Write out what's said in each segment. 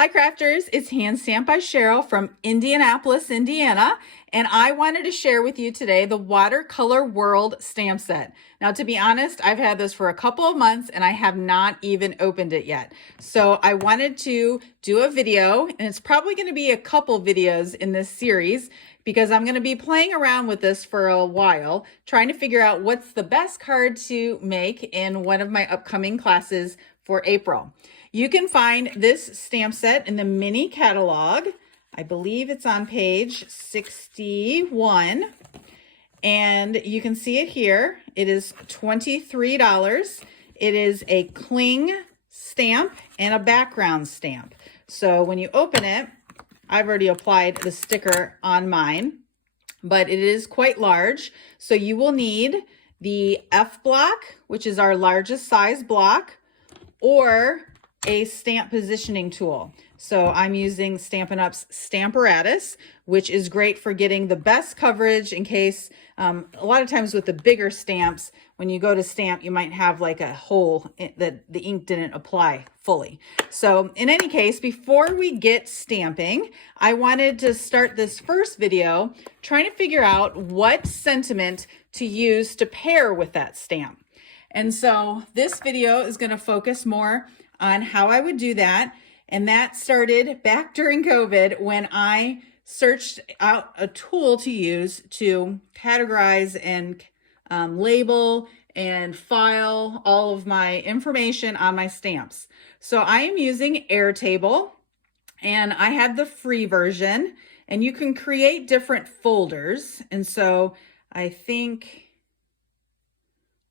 Hi crafters, it's Hand Stamp by Cheryl from Indianapolis, Indiana, and I wanted to share with you today the Watercolor World stamp set. Now to be honest, I've had this for a couple of months and I have not even opened it yet. So I wanted to do a video, and it's probably going to be a couple videos in this series because I'm going to be playing around with this for a while, trying to figure out what's the best card to make in one of my upcoming classes for April. You can find this stamp set in the mini catalog. I believe it's on page 61, and you can see it here. It is $23. It is a cling stamp and a background stamp. So when you open it, I've already applied the sticker on mine, but it is quite large. So you will need the F block, which is our largest size block, or a stamp positioning tool. So I'm using Stampin' Up's Stamparatus, which is great for getting the best coverage in case, a lot of times with the bigger stamps, when you go to stamp, you might have like a hole that the ink didn't apply fully. So in any case, before we get stamping, I wanted to start this first video trying to figure out what sentiment to use to pair with that stamp. And so this video is going to focus more on how I would do that. And that started back during COVID when I searched out a tool to use to categorize and label and file all of my information on my stamps. So I am using Airtable, and I had the free version, and you can create different folders. And so I think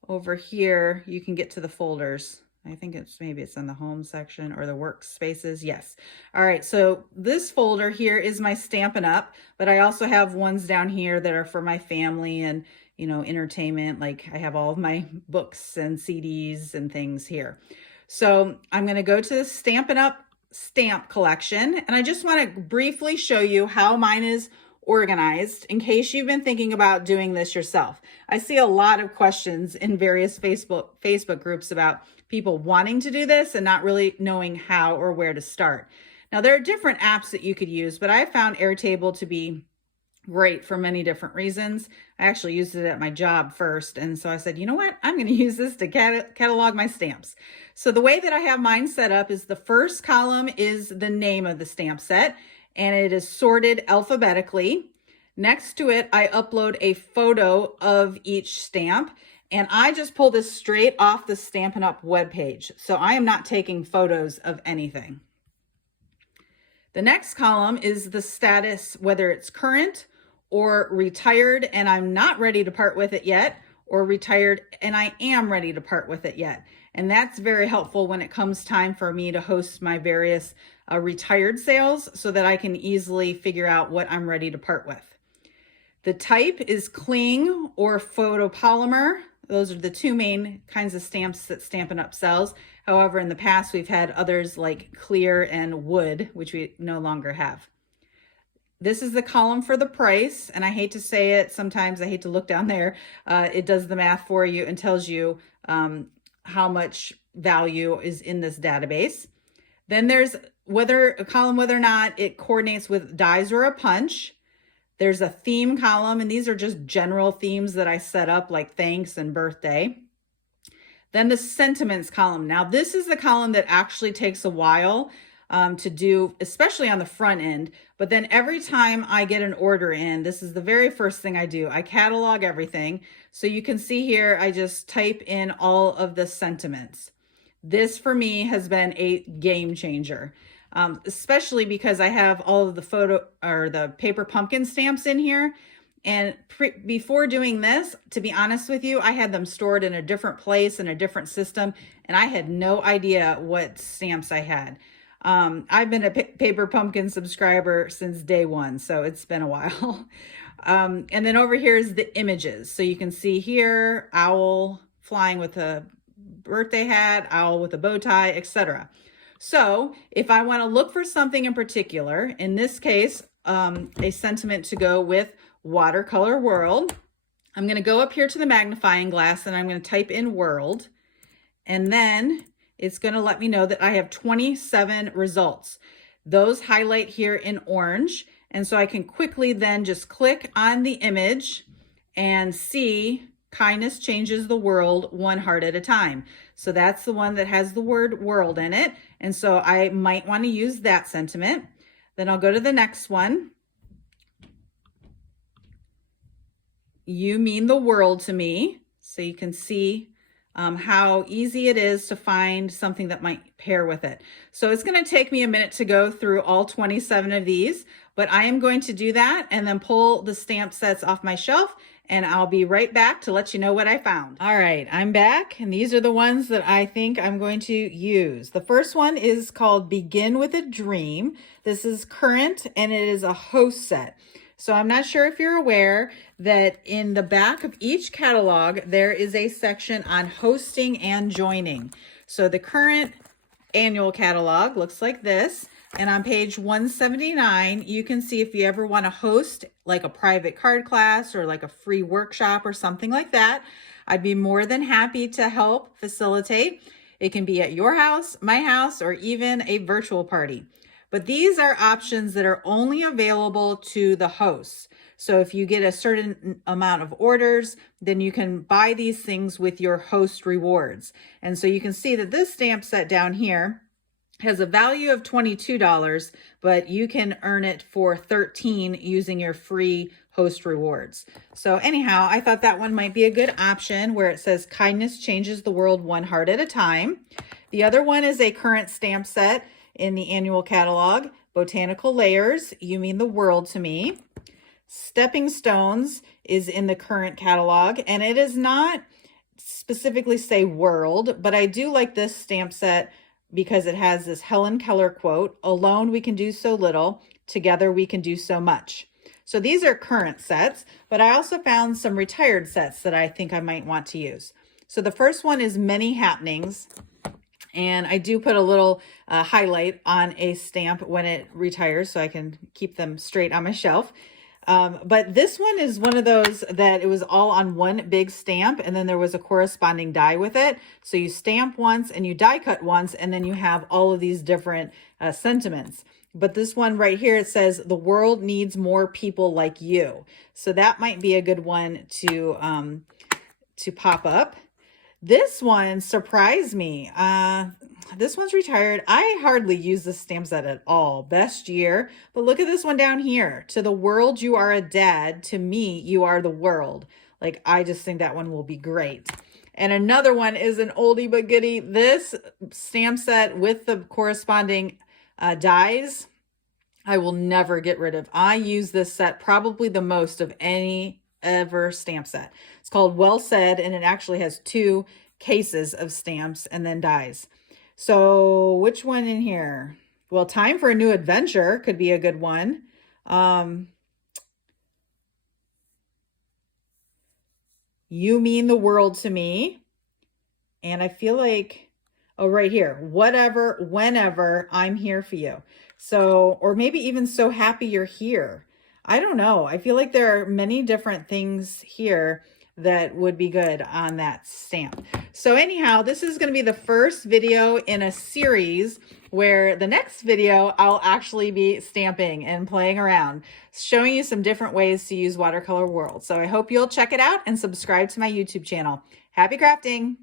over here, you can get to the folders. I think maybe it's in the home section or the workspaces. Yes. All right. So this folder here is my Stampin' Up, but I also have ones down here that are for my family and, you know, entertainment. Like I have all of my books and CDs and things here. So I'm going to go to the Stampin' Up stamp collection, and I just want to briefly show you how mine is organized in case you've been thinking about doing this yourself. I see a lot of questions in various Facebook groups about people wanting to do this and not really knowing how or where to start. Now, there are different apps that you could use, but I found Airtable to be great for many different reasons. I actually used it at my job first, and so I said, you know what? I'm going to use this to catalog my stamps. So the way that I have mine set up is the first column is the name of the stamp set, and it is sorted alphabetically. Next to it, I upload a photo of each stamp, and I just pull this straight off the Stampin' Up webpage. So I am not taking photos of anything. The next column is the status, whether it's current or retired and I'm not ready to part with it yet, or retired and I am ready to part with it yet. And that's very helpful when it comes time for me to host my various retired sales so that I can easily figure out what I'm ready to part with. The type is cling or photopolymer. Those are the two main kinds of stamps that Stampin' Up sells. However, in the past, we've had others like clear and wood, which we no longer have. This is the column for the price, and I hate to say it, sometimes I hate to look down there. It does the math for you and tells you how much value is in this database. Then there's whether or not it coordinates with dies or a punch. There's a theme column, and these are just general themes that I set up like thanks and birthday. Then the sentiments column. Now this is the column that actually takes a while to do, especially on the front end. But then every time I get an order in, this is the very first thing I do. I catalog everything. So you can see here, I just type in all of the sentiments. This for me has been a game changer. Especially because I have all of the paper pumpkin stamps in here. And before doing this, to be honest with you, I had them stored in a different place in a different system, and I had no idea what stamps I had. I've been a paper pumpkin subscriber since day one, so it's been a while. And then over here is the images. So you can see here, owl flying with a birthday hat, owl with a bow tie, etc. So if I want to look for something in particular, in this case, a sentiment to go with Watercolor World, I'm going to go up here to the magnifying glass and I'm going to type in world. And then it's going to let me know that I have 27 results. those highlight here in orange. And so I can quickly then just click on the image and see kindness changes the world one heart at a time. So that's the one that has the word world in it. And so I might want to use that sentiment. Then I'll go to the next one. You mean the world to me. So you can see how easy it is to find something that might pair with it. So it's going to take me a minute to go through all 27 of these, but I am going to do that and then pull the stamp sets off my shelf, and I'll be right back to let you know what I found. All right, I'm back, and these are the ones that I think I'm going to use. The first one is called Begin with a Dream. This is current, and it is a host set. So I'm not sure if you're aware that in the back of each catalog, there is a section on hosting and joining. So the current annual catalog looks like this. And on page 179, you can see if you ever want to host like a private card class or like a free workshop or something like that, I'd be more than happy to help facilitate. It can be at your house, my house, or even a virtual party. But these are options that are only available to the hosts. So if you get a certain amount of orders, then you can buy these things with your host rewards. And so you can see that this stamp set down here has a value of $22, but you can earn it for $13 using your free host rewards. So anyhow, I thought that one might be a good option where it says kindness changes the world one heart at a time. The other one is a current stamp set in the annual catalog, Botanical Layers, You Mean the World to Me. Stepping Stones is in the current catalog, and it does not specifically say world, but I do like this stamp set because it has this Helen Keller quote, alone we can do so little, together we can do so much. So these are current sets, but I also found some retired sets that I think I might want to use. So the first one is Many Happenings. And I do put a little highlight on a stamp when it retires so I can keep them straight on my shelf. But this one is one of those that it was all on one big stamp, and then there was a corresponding die with it. So you stamp once and you die cut once, and then you have all of these different sentiments. But this one right here, it says, the world needs more people like you. So that might be a good one to pop up. This one surprised me. This one's retired. I hardly use this stamp set at all. Best year. But look at this one down here. To the world, you are a dad. To me, you are the world. Like, I just think that one will be great. And another one is an oldie but goodie. This stamp set with the corresponding dies, I will never get rid of. I use this set probably the most of any ever stamp set. It's called Well Said, and it actually has 2 cases of stamps and then dies. So which one in here? Well, Time for a New Adventure could be a good one. You Mean the World to Me. And I feel like, oh, right here, whatever, whenever, I'm here for you. So, or maybe even So Happy You're Here. I don't know. I feel like there are many different things here that would be good on that stamp. So anyhow, this is going to be the first video in a series where the next video I'll actually be stamping and playing around, showing you some different ways to use Watercolor World. So I hope you'll check it out and subscribe to my YouTube channel. Happy crafting!